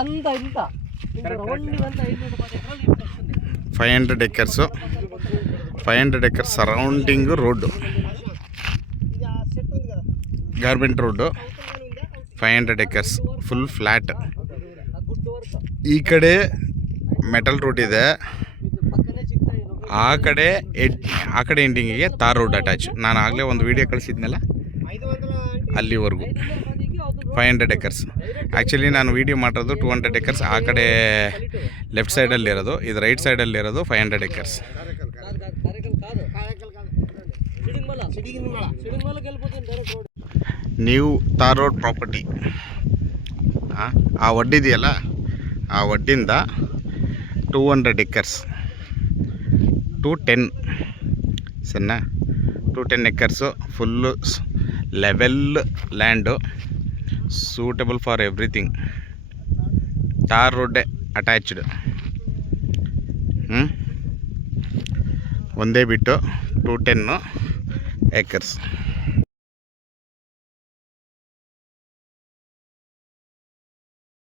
అంత ఇంత 500 acres, 500 acres surrounding road, government road, 500 acres full flat. ಈ ಕಡೆ ಮೆಟಲ್ ರೋಡ್ ಇದೆ, ಆ ಕಡೆ ಎಂಡಿಂಗಿಗೆ ತಾರ್ ರೋಡ್ ಅಟ್ಯಾಚ್. ನಾನು ಆಗಲೇ ಒಂದು ವಿಡಿಯೋ ಕಳಿಸಿದ್ನಲ್ಲ ಅಲ್ಲಿವರೆಗೂ 500 acres. ಆ್ಯಕ್ಚುಲಿ ನಾನು ವೀಡಿಯೋ ಮಾಡಿರೋದು 200 acres ಆ ಕಡೆ ಲೆಫ್ಟ್ ಸೈಡಲ್ಲಿರೋದು, ಇದು ರೈಟ್ ಸೈಡಲ್ಲಿರೋದು 500 acres. ನೀವು ತಾರ್ ರೋಡ್ ಪ್ರಾಪರ್ಟಿ ಆ ಒಡ್ಡಿದೆಯಲ್ಲ, ಆ ಒಡ್ಡಿಂದ 200 acres ಟು 10 ಸಣ್ಣ 210 acres full level land, suitable for everything. Tar road attached. ಒಂದೇ ಬಿಟ್ಟು 210 acres.